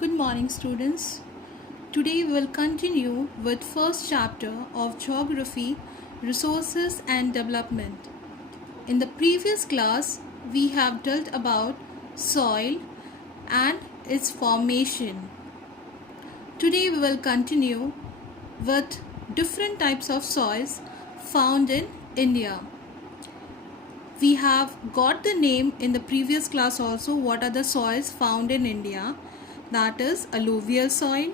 Good morning, students. Today we will continue with first chapter of Geography, Resources and Development. In the previous class, we have dealt about soil and its formation. Today we will continue with different types of soils found in India. We have got the name in the previous class also what are the soils found in India, that is alluvial soil,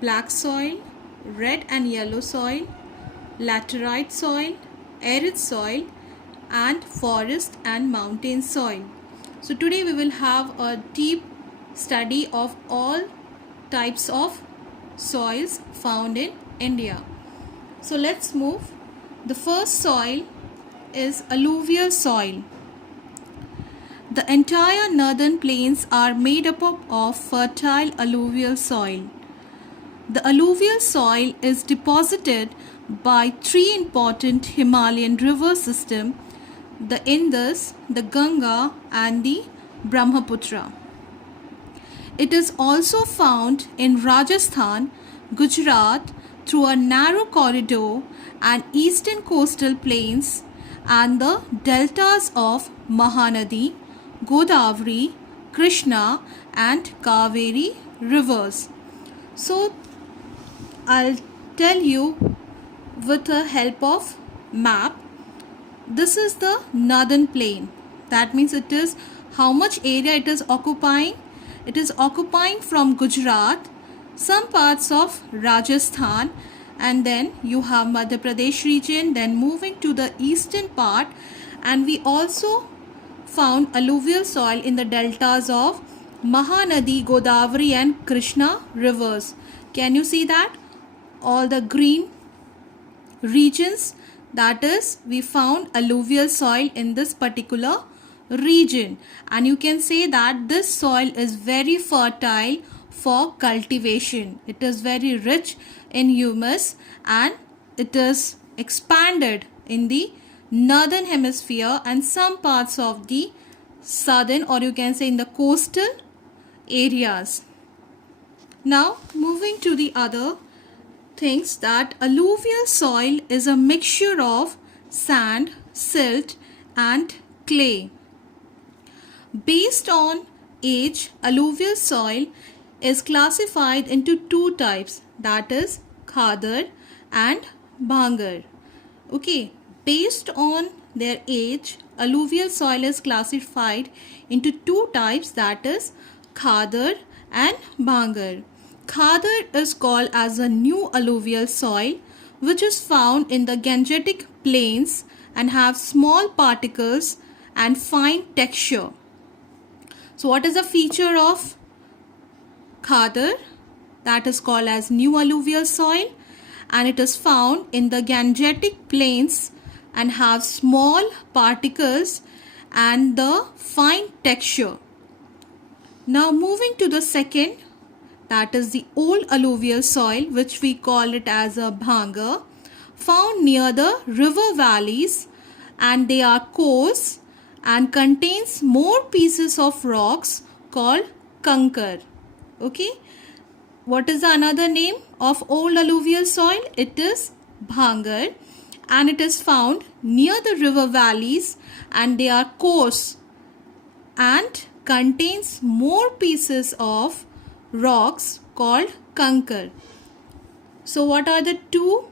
black soil, red and yellow soil, laterite soil, arid soil and forest and mountain soil. So today we will have a deep study of all types of soils found in India. So let's move. The first soil is alluvial soil. The entire northern plains are made up of fertile alluvial soil. The alluvial soil is deposited by three important Himalayan river systems, the Indus, the Ganga and the Brahmaputra. It is also found in Rajasthan, Gujarat through a narrow corridor and eastern coastal plains and the deltas of Mahanadi, Godavari, Krishna and Kaveri rivers. So I'll tell you with the help of map. This is the northern plain. That means it is how much area it is occupying. It is occupying from Gujarat, some parts of Rajasthan, and then you have Madhya Pradesh region, then moving to the eastern part, and we also found alluvial soil in the deltas of Mahanadi, Godavari and Krishna rivers. Can you see that? All the green regions, that is we found alluvial soil in this particular region, and you can say that this soil is very fertile for cultivation. It is very rich in humus and it is expanded in the northern hemisphere and some parts of the southern, or you can say in the coastal areas. Now moving to the other things, that alluvial soil is a mixture of sand, silt and clay. Based on age, alluvial soil is classified into two types, that is Khadar and Bhangar. Okay, based on their age, alluvial soil is classified into two types, that is Khadar and Bhangar. Khadar is called as a new alluvial soil which is found in the Gangetic plains and have small particles and fine texture. So what is the feature of Khadar? That is called as new alluvial soil, and it is found in the Gangetic plains and have small particles and the fine texture. Now moving to the second, that is the old alluvial soil, which we call it as a Bhangar, found near the river valleys, and they are coarse and contains more pieces of rocks called kankar. Okay, what is the another name of old alluvial soil? It is Bhangar, and it is found near the river valleys and they are coarse and contains more pieces of rocks called kankar. So what are the two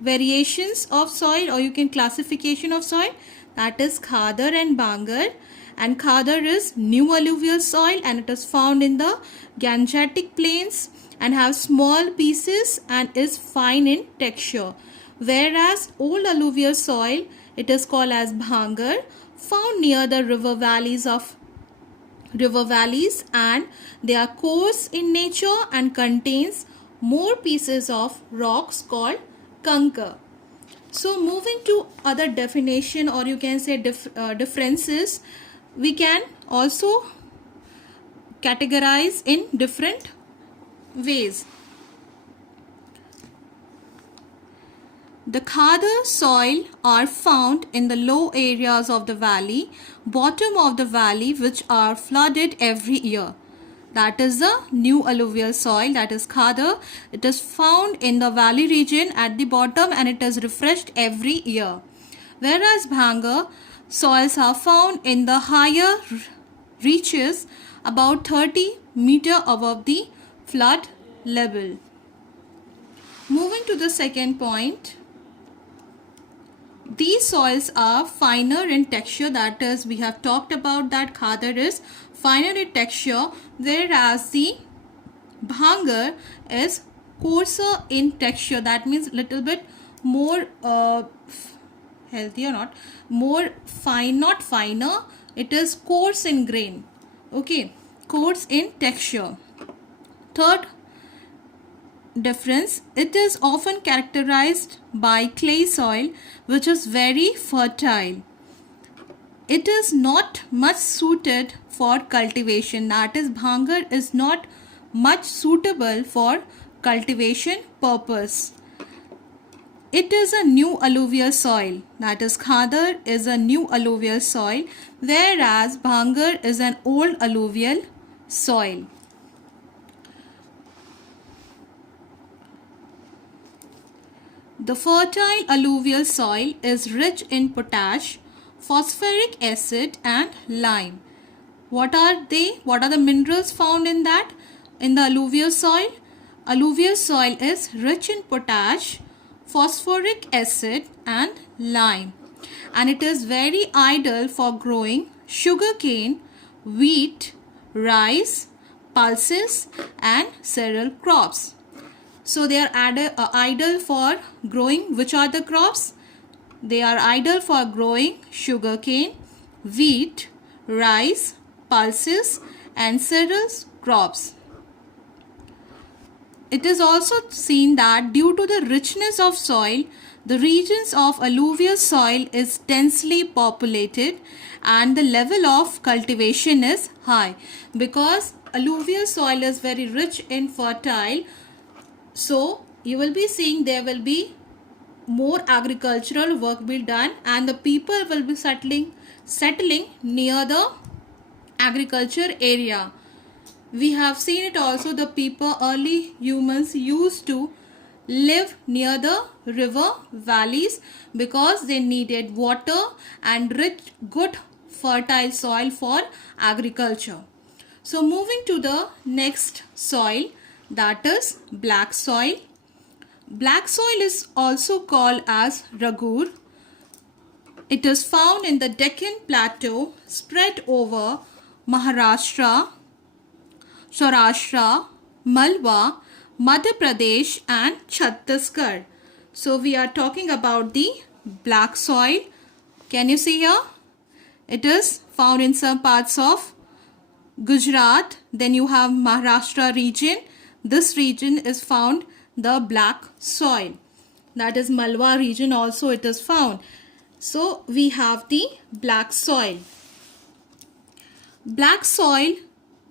variations of soil, or you can classification of soil? That is Khadar and Bhangar, and Khadar is new alluvial soil and it is found in the Gangetic plains and have small pieces and is fine in texture, whereas old alluvial soil, it is called as Bhangar, found near the river valleys and they are coarse in nature and contains more pieces of rocks called kankar. So moving to other definition, or you can say differences, we can also categorize in different ways. The Khadar soil are found in the low areas of the valley, bottom of the valley, which are flooded every year. that is the new alluvial soil, that is khadar. It is found in the valley region at the bottom and it is refreshed every year. Whereas bhangar soils are found in the higher reaches about 30 meter above the flood level. Moving to the second point, these soils are finer in texture, that is we have talked about that khadar is finer in texture, whereas the bhangar is coarser in texture, that means little bit more healthy or not, more fine, not finer, it is coarse in grain, okay, coarse in texture. Third difference, it is often characterized by clay soil which is very fertile. It is not much suited for cultivation, that is bhangar is not much suitable for cultivation purpose. It is a new alluvial soil, that is khadar is a new alluvial soil, whereas bhangar is an old alluvial soil. The fertile alluvial soil is rich in potash, phosphoric acid and lime. What are they? What are the minerals found in that? In the alluvial soil? Alluvial soil is rich in potash, phosphoric acid and lime. And it is very ideal for growing sugarcane, wheat, rice, pulses and cereal crops. So they are ideal for growing, which are the crops? They are ideal for growing sugarcane, wheat, rice, pulses and cereals crops. It is also seen that due to the richness of soil, the regions of alluvial soil is densely populated and the level of cultivation is high. Because alluvial soil is very rich in fertile, so you will be seeing there will be more agricultural work be done and the people will be settling near the agriculture area. We have seen it also, the people, early humans used to live near the river valleys because they needed water and rich, good, fertile soil for agriculture. So moving to the next soil, that is black soil. Black soil is also called as Ragur. It is found in the Deccan Plateau, spread over Maharashtra, Saurashtra, Malwa, Madhya Pradesh and Chhattisgarh. So we are talking about the black soil. Can you see here? It is found in some parts of Gujarat. Then you have Maharashtra region. This region is found the black soil. That is Malwa region also it is found. So we have the black soil. Black soil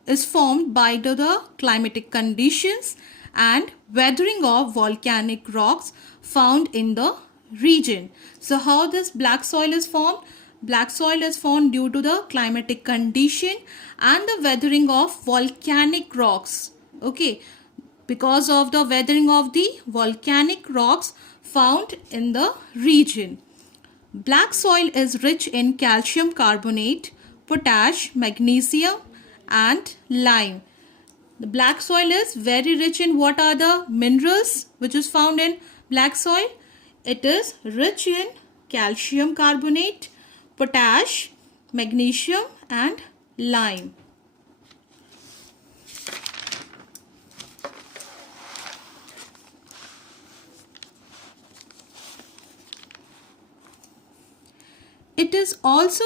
is formed by the climatic conditions and weathering of volcanic rocks found in the region. So how this black soil is formed? Black soil is formed due to the climatic condition and the weathering of volcanic rocks. Okay, because of the weathering of the volcanic rocks found in the region. Black soil is rich in calcium carbonate, potash, magnesium and lime. The black soil is very rich in what are the minerals which is found in black soil? It is rich in calcium carbonate, potash, magnesium and lime. It is also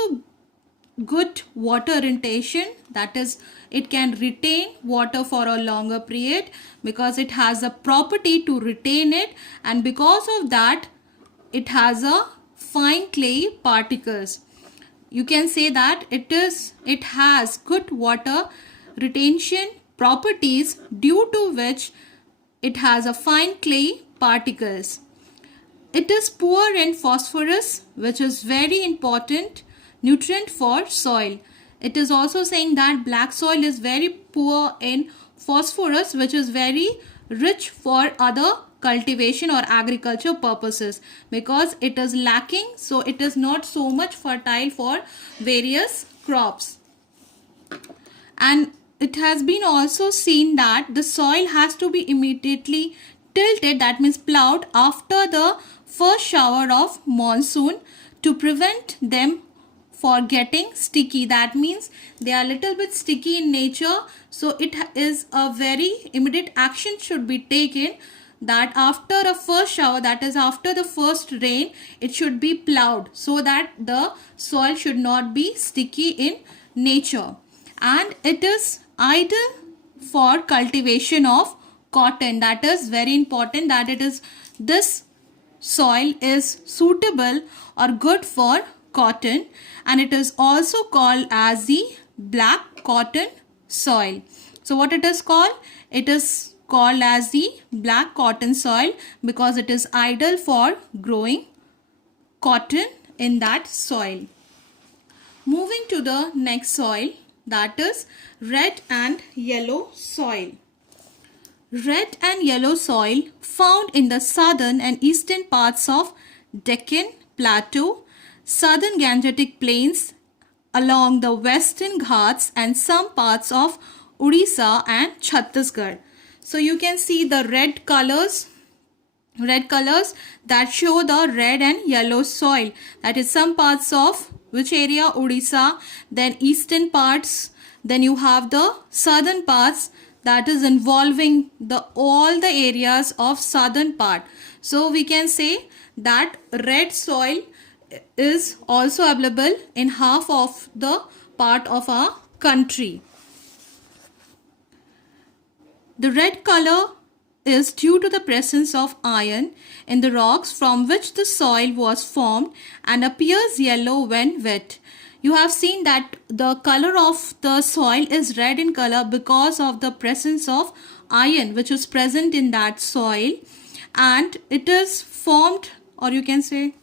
good water retention, that is it can retain water for a longer period because it has a property to retain it, and because of that it has a fine clay particles. You can say that it has good water retention properties due to which it has a fine clay particles. It is poor in phosphorus, which is very important nutrient for soil. It is also saying that black soil is very poor in phosphorus, which is very rich for other cultivation or agriculture purposes, because it is lacking, so it is not so much fertile for various crops. And it has been also seen that the soil has to be immediately tilted, that means plowed, after the first shower of monsoon to prevent them for getting sticky. That means they are a little bit sticky in nature, so it is a very immediate action should be taken, that after a first shower, that is after the first rain, it should be plowed so that the soil should not be sticky in nature. And it is ideal for cultivation of cotton. That is very important, that it is this soil is suitable or good for cotton, and it is also called as the black cotton soil. So what it is called? It is called as the black cotton soil because it is ideal for growing cotton in that soil. Moving to the next soil, that is red and yellow soil. Red and yellow soil found in the southern and eastern parts of Deccan Plateau, southern Gangetic Plains, along the western Ghats and some parts of Odisha and Chhattisgarh. So you can see the red colors that show the red and yellow soil. That is some parts of which area? Odisha, then eastern parts, then you have the southern parts, that is involving all the areas of southern part. So we can say that red soil is also available in half of the part of our country. The red color is due to the presence of iron in the rocks from which the soil was formed and appears yellow when wet. You have seen that the color of the soil is red in color because of the presence of iron which is present in that soil, and it is formed, or you can say